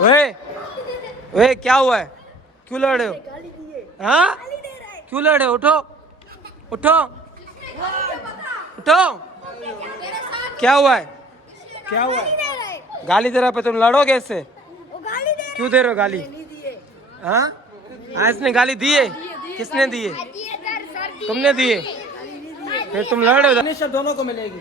वे वे क्या हुआ है? क्यों लड़ रहे हो? हाँ क्यों लड़ रहे हो? उठो उठो उठो। क्या हुआ है? क्या हुआ है? गाली दे रहा पे तुम लड़ोगे इससे? क्यों दे रहे हो गाली? हाँ इसने गाली दी है? किसने दी है? तुमने दिए? फिर तुम लड़ रहे हो। पनिश दोनों को मिलेगी,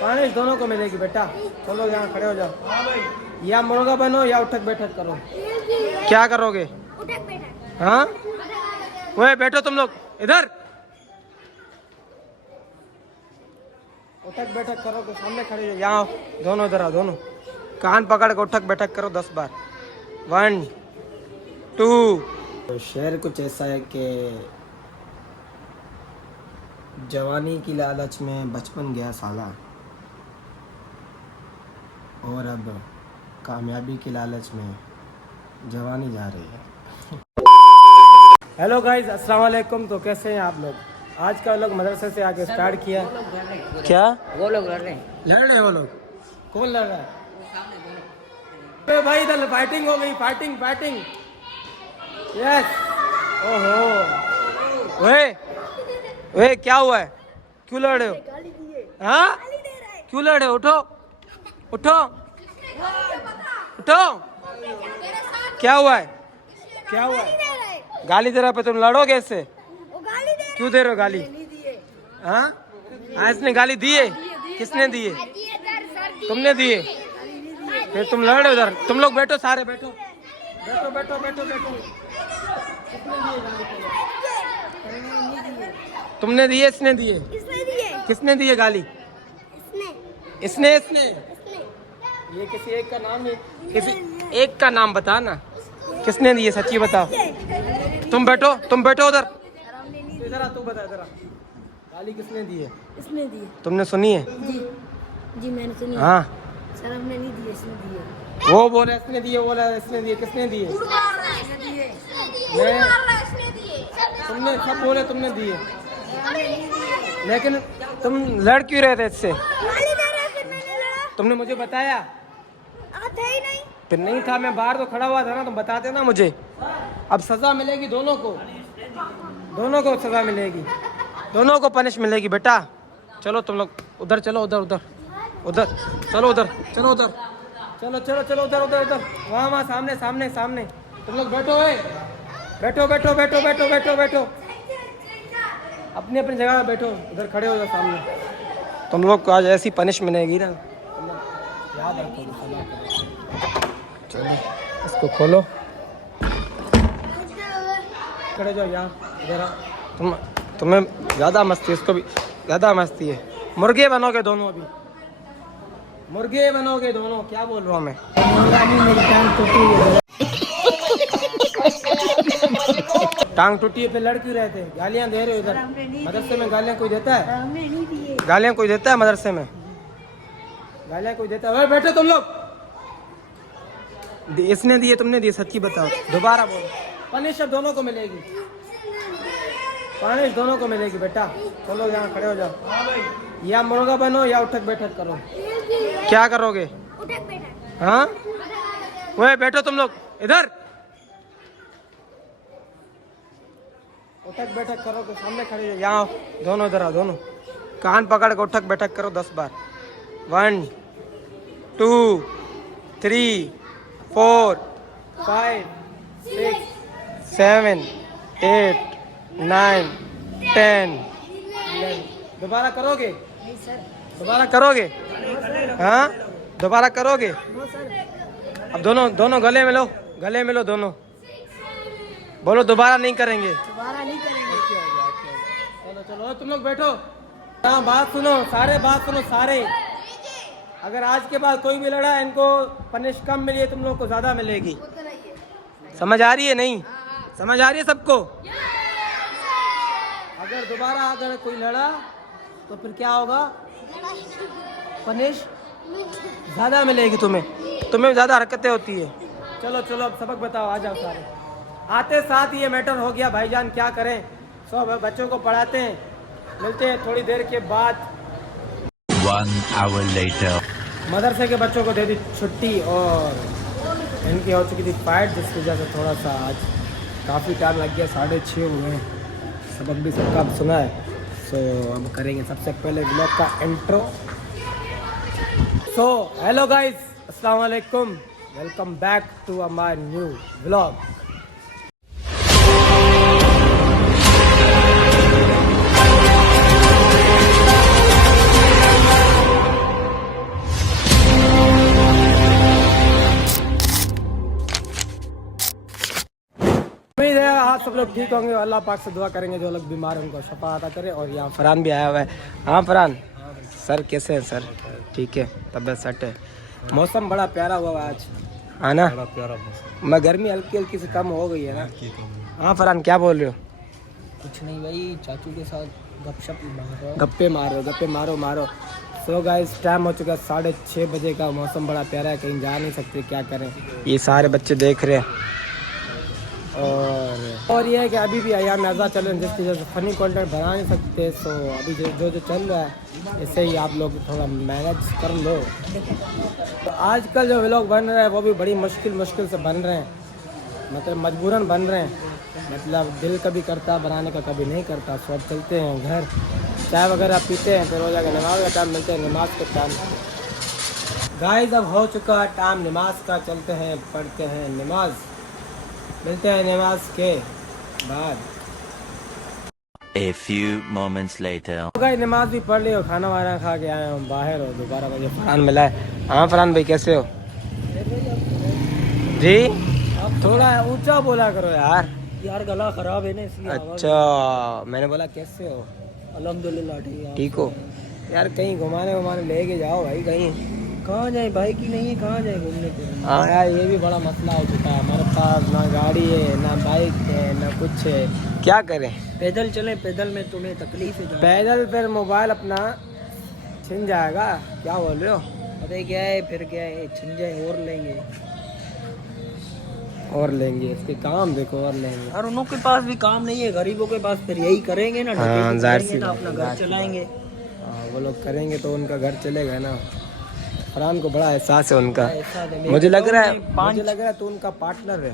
पनिश दोनों को मिलेगी बेटा। चलो यहाँ खड़े हो जाओ, या मुर्गा बनो या उठक बैठक करो। क्या करोगे? हाँ वह बैठो तुम लोग इधर, उठक बैठक करो तो सामने खड़े हो। यहाँ दोनों इधर आओ, दोनों कान पकड़ के उठक बैठक करो 10 बार। 1 2। शेर कुछ ऐसा है कि जवानी की लालच में बचपन गया साला, और अब कामयाबी की लालच में जवानी जा रही है। हेलो गाइज, अस्सलाम वालेकुम। तो कैसे हैं आप लोग? आज का लोग मदरसे से आके स्टार्ट किया। क्या वो लोग लड़ रहे हैं? लड़ रहे हैं वो लोग? कौन लड़ रहा है? अरे भाई इधर फाइटिंग हो गई, फाइटिंग फाइटिंग। यस। ओहो वे क्या हुआ है? क्यों लड़ रहे हो? हाँ क्यों लड़ रहे हो? उठो उठो उठो। क्या हुआ है? क्या हुआ है? गाली दे रहा पे तुम लड़ोगे इससे? क्यों दे रहे हो गाली? हाँ इसने गाली दी है? किसने दी है? तुमने दिए? फिर तुम लड़ रहे हो उधर। तुम लोग बैठो, सारे बैठो बैठो बैठो बैठो बैठो। तुमने दिए? इसने दिए? किसने दिए गाली? इसने इसने ये किसी एक का नाम नहीं, किसी एक का नाम बता ना, किसने दिए? सच्ची बताओ। तुम बैठो उधर। इधर आ, तू बता इधर आ। गाली किसने दी है? इसने दी। तुमने सुनी है? जी जी मैंने सुनी। हाँ सर हमने नहीं दी, इसने दी है। वो बोल रहा इसने दिए, बोल रहा इसने दिए। किसने दिए? मैं तुमने सब बोले तुमने दिए, लेकिन तुम लड़ क्यों रहे थे इससे? तुमने मुझे बताया? थे ही नहीं। फिर नहीं था, मैं बाहर तो खड़ा हुआ था ना, तुम बताते ना मुझे। अब सजा मिलेगी दोनों को, दोनों को सजा मिलेगी, दोनों को पनिश मिलेगी बेटा। चलो तुम लोग उधर चलो, उधर उधर उधर चलो, उधर चलो, उधर चलो चलो चलो, उधर उधर उधर, वहाँ वहाँ सामने सामने सामने। तुम लोग बैठो है, बैठो बैठो बैठो बैठो बैठो बैठो, अपनी अपनी जगह पे बैठो, उधर खड़े हो जाओ सामने। तुम लोग को आज ऐसी पनिश मिलेगी ना, याद रखो। चलिए इसको खोलो, खड़े जाओ यहाँ इधर आओ। तुम्हें ज़्यादा मस्ती, इसको भी ज़्यादा मस्ती है। मुर्गे बनोगे दोनों, अभी मुर्गे बनोगे दोनों। क्या बोल रहा हूँ मैं? टांग टूटी है, फिर लड़ क्यों रहे थे? गालियाँ दे रहे हो इधर मदरसे में? गालियाँ कोई देता है? हमने नहीं दिए। गालियाँ कोई देता है मदरसे में? गालियाँ कोई देता है? बैठो तुम लोग। इसने दिए तुमने दिए? सच्ची बताओ, दोबारा बोलो। पनिश दोनों को मिलेगी, पनिश दोनों को मिलेगी बेटा। चलो यहाँ खड़े हो जाओ, या मुर्गा बनो या उठक बैठक करो। क्या करोगे? हाँ वह बैठो तुम लोग इधर, उठक बैठक करो तो सामने खड़े हो। यहाँ दोनों इधर आओ, दोनों कान पकड़ के उठक बैठक करो 10 बार। 1 2 3 4 5 6 7 8 9 10 11। दोबारा करोगे? नहीं सर। दोबारा करोगे? हाँ दोबारा करोगे? अब दोनों दोनों गले मिलो, गले मिलो दोनों, बोलो दोबारा नहीं करेंगे। दोबारा नहीं करेंगे। चलो चलो तुम लोग बैठो। हाँ बात सुनो, सारे बात सुनो सारे। अगर आज के बाद कोई भी लड़ा, इनको पनिश कम मिली है, तुम लोग को ज्यादा मिलेगी। समझ आ रही है? नहीं समझ आ रही है सबको? अगर दोबारा अगर कोई लड़ा तो फिर क्या होगा? पनिश ज्यादा मिलेगी तुम्हें, तुम्हें ज्यादा हरकतें होती है। चलो चलो अब सबक बताओ, आ जाओ सारे। आते साथ ये मैटर हो गया भाईजान, क्या करें? सब बच्चों को पढ़ाते हैं, मिलते हैं थोड़ी देर के बाद। 1 hour later। मदरसे के बच्चों को दे दी छुट्टी और इनकी हो चुकी थी फाइट, जिस वजह से थोड़ा सा आज काफ़ी टाइम लग गया, 6:30 हो गए। सबक भी सबका अब सुना है। सो अब करेंगे सबसे पहले ब्लॉग का इंट्रो। सो हेलो गाइस, अस्सलाम वालेकुम, welcome back to my new blog. उम्मीद है आप सब लोग ठीक होंगे। अल्लाह पाक से दुआ करेंगे जो लोग बीमार हैं उनको शफा अता करे। और यहाँ फरहान भी आया हुआ है। हाँ फरहान सर, कैसे हैं सर? ठीक है, तबीयत सेट है। मौसम बड़ा प्यारा हुआ आज, है ना? बड़ा प्यारा मौसम। मैं गर्मी हल्की हल्की से कम हो गई है ना। हाँ फरहान क्या बोल रहे हो? कुछ नहीं भाई, चाचू के साथ गपशप मारो, गप्पे मारो। सो गाइस टाइम हो चुका है 6:30 बजे का। मौसम बड़ा प्यारा है, कहीं जा नहीं सकते, क्या करें। ये सारे बच्चे देख रहे हैं। और ये है कि अभी भी अयाम अज़ा चल रहे हैं, जिसकी वजह से फ़नी कंटेंट बना नहीं सकते। सो अभी जो चल रहा है इससे ही आप लोग थोड़ा मैनेज कर लो। तो आजकल जो व्लॉग बन रहे हैं वो भी बड़ी मुश्किल से बन रहे हैं, मतलब मजबूरन बन रहे हैं। मतलब दिल कभी करता बनाने का, कभी नहीं करता। सो अब चलते हैं घर, चाय वगैरह पीते हैं, फिर हो जाएगा नमाज का टाइम, मिलते हैं नमाज के टाइम। गाइस अब हो चुका टाइम नमाज का, चलते हैं पढ़ते हैं नमाज, मिलते हैं नमाज के बाद। A few moments later. तो गाइस नमाज भी पढ़ ली और खाना वाना खा के आए हम बाहर, और दोबारा मुझे फरहान मिला है। हाँ फरहान भाई कैसे हो जी? आप थोड़ा ऊंचा बोला करो यार। गला खराब है ना इसलिए। अच्छा मैंने बोला कैसे हो? अल्हम्दुलिल्लाह ठीक हो यार? कहीं घुमाने लेके जाओ भाई कहीं। कहाँ जाए, बाइक ही नहीं है, कहाँ जाए घूमने को? हाँ यार ये भी बड़ा मसला हो चुका है, हमारे पास ना गाड़ी है ना बाइक है ना कुछ है, क्या करें? पैदल चलें, पैदल में तुम्हें तकलीफ है? पैदल फिर मोबाइल अपना छिन जाएगा, क्या बोल रहे हो? पता क्या है, फिर क्या है, छिन जाए और लेंगे इसके काम देखो, और लेंगे। और उन के पास भी काम नहीं है, गरीबों के पास फिर यही करेंगे ना, हाँ, जाहिर सी ना अपना घर चलाएंगे। वो लोग करेंगे तो उनका घर चलेगा ना। फरहान को बड़ा एहसास है उनका। मुझे लग रहा है तो उनका पार्टनर है।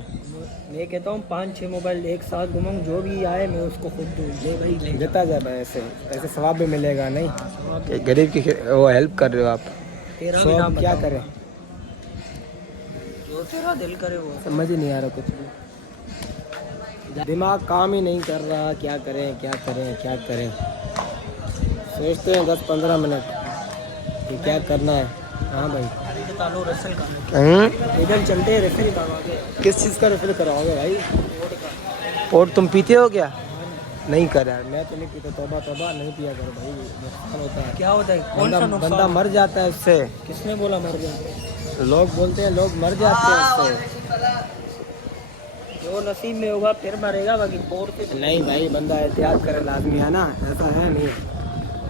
मैं कहता हूँ 5-6 मोबाइल एक साथ घुमाऊँ, जो भी आए मैं उसको खुद दूँ। ले भाई ले देता जा रहा है, ऐसे सवाब भी मिलेगा नहीं कि गरीब की वो हेल्प कर रहे हो आप। तेरा भी नाम क्या करें, जो तेरा दिल करे वो। समझ ही नहीं आ रहा कुछ भी, दिमाग काम ही नहीं कर रहा। क्या करें। सोचते हैं 10-15 मिनट कि क्या करना है। हाँ भाई इधर चलते हैं, रेफर करवाओगे? किस चीज़ का रेफर कराओगे भाई? और तुम पीते हो क्या? नहीं कर यार, मैं तो नहीं पीता, तौबा नहीं पिया करो भाई, नुकसान होता है। क्या होता है? कौन सा नुकसान? बंदा मर जाता है उससे। किसने बोला मर जाए? लोग बोलते हैं लोग मर जाते हैं उससे। जो नसीब में होगा फिर मरेगा, बाकी बोर पे नहीं भाई, बंदा एहतियात करे लाजमी है ना, ऐसा है नहीं।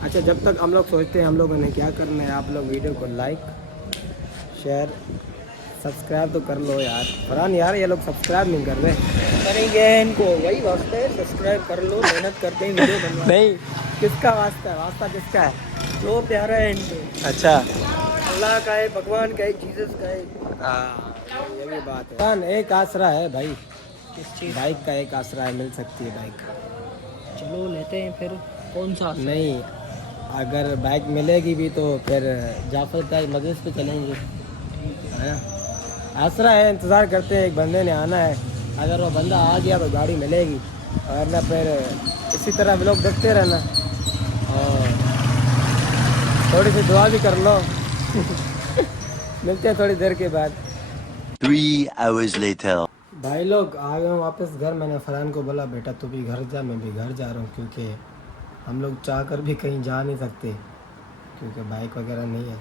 अच्छा जब तक हम लोग सोचते हैं हम लोगों ने क्या करना है, आप लोग वीडियो को लाइक शेयर सब्सक्राइब तो कर लो यार। फरहान यार ये लोग सब्सक्राइब नहीं कर रहे। करेंगे इनको, वही वास्ता है, सब्सक्राइब कर लो, मेहनत करते हैं वीडियो बनवा। नहीं, किसका वास्ता है? वास्ता किसका है? जो प्यारा है इनको। अच्छा अल्लाह का है, भगवान का है, जीसस का है। ये भी बात है। फरहान एक आसरा है भाई, किस चीज़? बाइक का एक आसरा है, मिल सकती है बाइक। चलो लेते हैं फिर। कौन सा? नहीं, अगर बाइक मिलेगी भी तो फिर जाफर का मजलिस पे चलेंगे, है ना? आसरा है, इंतज़ार करते हैं, एक बंदे ने आना है। अगर वो बंदा आ गया तो गाड़ी मिलेगी, और ना फिर इसी तरह व्लॉग देखते रहना और थोड़ी सी दुआ भी कर लो। मिलते हैं थोड़ी देर के बाद। 3 hours later. भाई लोग आ गए वापस घर। मैंने फरहान को बोला बेटा तू भी घर जा, मैं भी घर जा रहा हूँ, क्योंकि हम लोग चाह कर भी कहीं जा नहीं सकते, क्योंकि बाइक वगैरह नहीं है।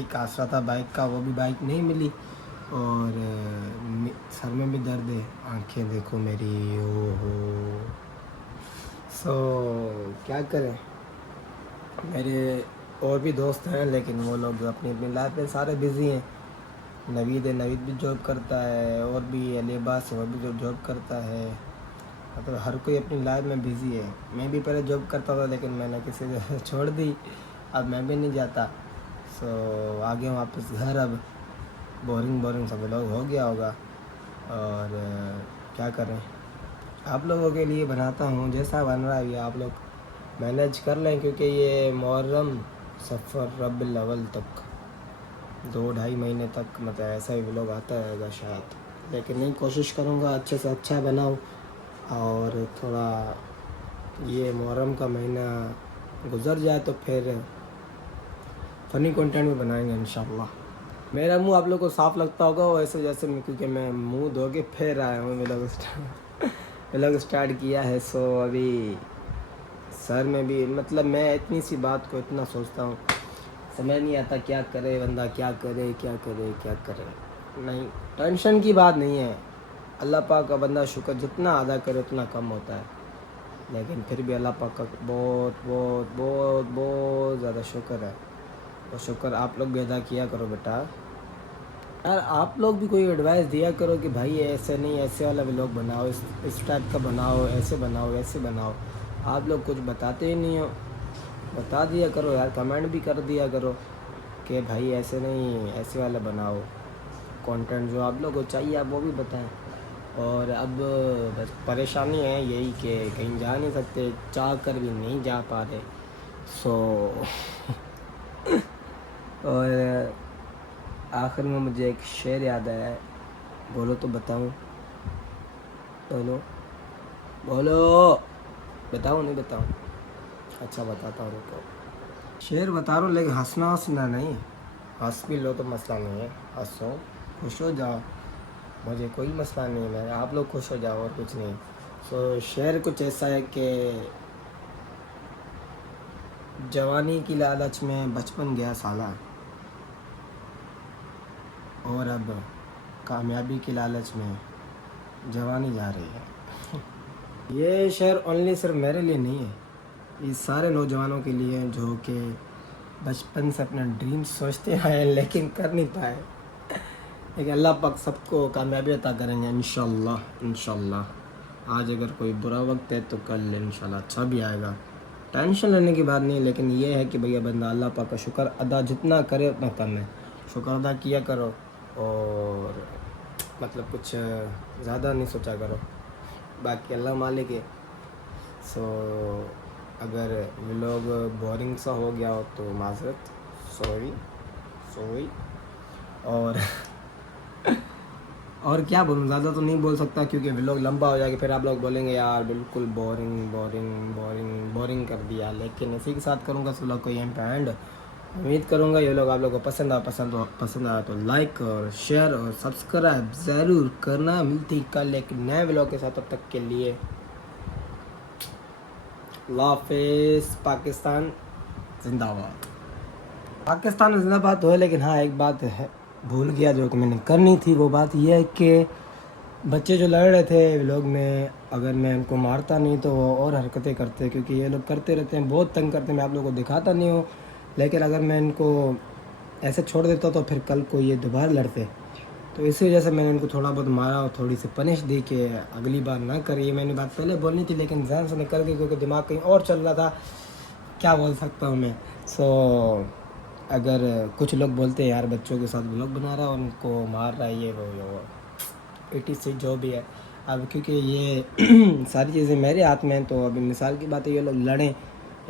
एक आसरा था बाइक का, वो भी बाइक नहीं मिली, और सर में भी दर्द है, आंखें देखो मेरी, ओहो। सो क्या करें, मेरे और भी दोस्त हैं लेकिन वो लोग अपनी अपनी लाइफ में सारे बिज़ी हैं। नवीद भी जॉब करता है, और भी लिबास है वो भी जॉब करता है। मतलब हर कोई अपनी लाइफ में बिज़ी है। मैं भी पहले जॉब करता था लेकिन मैंने किसी से छोड़ दी, अब मैं भी नहीं जाता। सो आ गया वापस घर। अब बोरिंग सा व्लॉग हो गया होगा और क्या करें, आप लोगों के लिए बनाता हूँ। जैसा बन रहा है ये आप लोग मैनेज कर लें, क्योंकि ये मुहर्रम सफ़र रबीउल अव्वल तक 2-2.5 महीने तक मतलब ऐसा ही व्लॉग आता रहेगा शायद। लेकिन नहीं, कोशिश करूँगा अच्छे से अच्छा बनाऊँ और थोड़ा ये मुहर्रम का महीना गुज़र जाए तो फिर फ़नी कंटेंट भी बनाएंगे इंशाल्लाह। मेरा मुंह आप लोग को साफ़ लगता होगा वैसे जैसे क्योंकि मैं मुंह धो के फिर आया हूँ। व्लॉग स्टार्ट किया है। सो अभी सर में भी मतलब मैं इतनी सी बात को इतना सोचता हूँ, समझ नहीं आता क्या करे बंदा, क्या करे। नहीं, टेंशन की बात नहीं है। अल्लाह पाक का बंदा शुक्र जितना अदा करे उतना कम होता है, लेकिन फिर भी अल्लाह पाक का बहुत ज़्यादा शुक्र है। और शुक्र आप लोग भी अदा किया करो बेटा। यार आप लोग भी कोई एडवाइस दिया करो कि भाई ऐसे नहीं, ऐसे वाला व्लॉग बनाओ, इस टाइप का बनाओ, ऐसे बनाओ, ऐसे बनाओ। आप लोग कुछ बताते ही नहीं हो। बता दिया करो यार, कमेंट भी कर दिया करो कि भाई ऐसे नहीं, ऐसे वाला बनाओ। कंटेंट जो आप लोग को चाहिए आप वो भी बताएं। और अब बस परेशानी है यही कि कहीं जा नहीं सकते, चाह कर भी नहीं जा पा रहे। सो और आखिर में मुझे एक शेर याद आया है, बोलो तो बताऊं? बोलो बताऊं नहीं बताऊं? अच्छा बताता हूँ, रुको। शेर बता रहा हूँ लेकिन हंसना नहीं। हंस भी लो तो मसला नहीं है, हंसो, खुश हो जाओ, मुझे कोई मसला नहीं है। आप लोग खुश हो जाओ और कुछ नहीं। सो शेर कुछ ऐसा है कि जवानी की लालच में बचपन गया साला, और अब कामयाबी की लालच में जवानी जा रही है। ये शेर ओनली सिर्फ मेरे लिए नहीं है, ये सारे नौजवानों के लिए हैं जो कि बचपन से अपना ड्रीम सोचते आए लेकिन कर नहीं पाए। लेकिन अल्लाह पाक सबको कामयाबी अता करेंगे इंशाल्लाह। आज अगर कोई बुरा वक्त है तो कल इंशाल्लाह अच्छा भी आएगा। टेंशन लेने की बात नहीं, लेकिन ये है कि भैया बंदा अल्लाह पाक का शुक्र अदा जितना करे उतना कम है। शुक्र अदा किया करो और मतलब कुछ ज़्यादा नहीं सोचा करो, बाकी अल्लाह मालिक है। सो अगर व्लॉग बोरिंग सा हो गया हो तो माज़रत, सॉरी। और क्या बोलूँ, ज़्यादा तो नहीं बोल सकता क्योंकि व्लॉग लंबा हो जाएगा, फिर आप लोग बोलेंगे यार बिल्कुल बोरिंग कर दिया। लेकिन इसी के साथ करूँगा इस व्लॉग को यहीं पे एंड। उम्मीद करूँगा ये लोग आप लोगों को पसंद आया तो लाइक और शेयर और सब्सक्राइब ज़रूर करना। मिलती कल एक नए व्लॉग के साथ, तब तक के लिए अल्लाह हाफ़िज़। पाकिस्तान जिंदाबाद। पाकिस्तान जिंदाबाद तो है, लेकिन हाँ एक बात है भूल गया जो कि मैंने करनी थी। वो बात यह है कि बच्चे जो लड़ रहे थे व्लॉग में, अगर मैं उनको मारता नहीं तो वो और हरकतें करते, क्योंकि ये लोग करते रहते हैं, बहुत तंग करते हैं। मैं आप लोगों को दिखाता नहीं हूँ, लेकिन अगर मैं इनको ऐसे छोड़ देता तो फिर कल को ये दोबारा लड़ते। तो इसी वजह से मैंने इनको थोड़ा बहुत मारा और थोड़ी सी पनिश दी कि अगली बार ना करिए। मैंने बात पहले बोलनी थी लेकिन जहन से निकल गई क्योंकि दिमाग कहीं और चल रहा था। क्या बोल सकता हूँ मैं। सो अगर कुछ लोग बोलते हैं यार बच्चों के साथ व्लॉग बना रहा है उनको मार रहा है, ये वो ETC जो भी है। अब क्योंकि ये सारी चीज़ें मेरे हाथ में हैं, तो अभी मिसाल की बात है ये लोग लड़ें,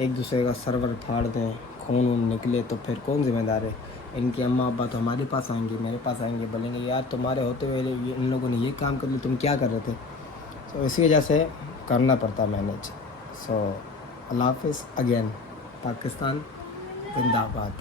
एक दूसरे का सर्वर फाड़ दें, खून वून निकले, तो फिर कौन जिम्मेदार है। इनके अम्मा अब्बा तो हमारे पास आएंगे, मेरे पास आएंगे, बोलेंगे यार तुम्हारे होते हुए इन लोगों ने ये काम कर लिया, तुम क्या कर रहे थे। तो इसी वजह से करना पड़ता मैनेज। सो अल्लाह हाफ़िज़ अगेन। पाकिस्तान जिंदाबाद।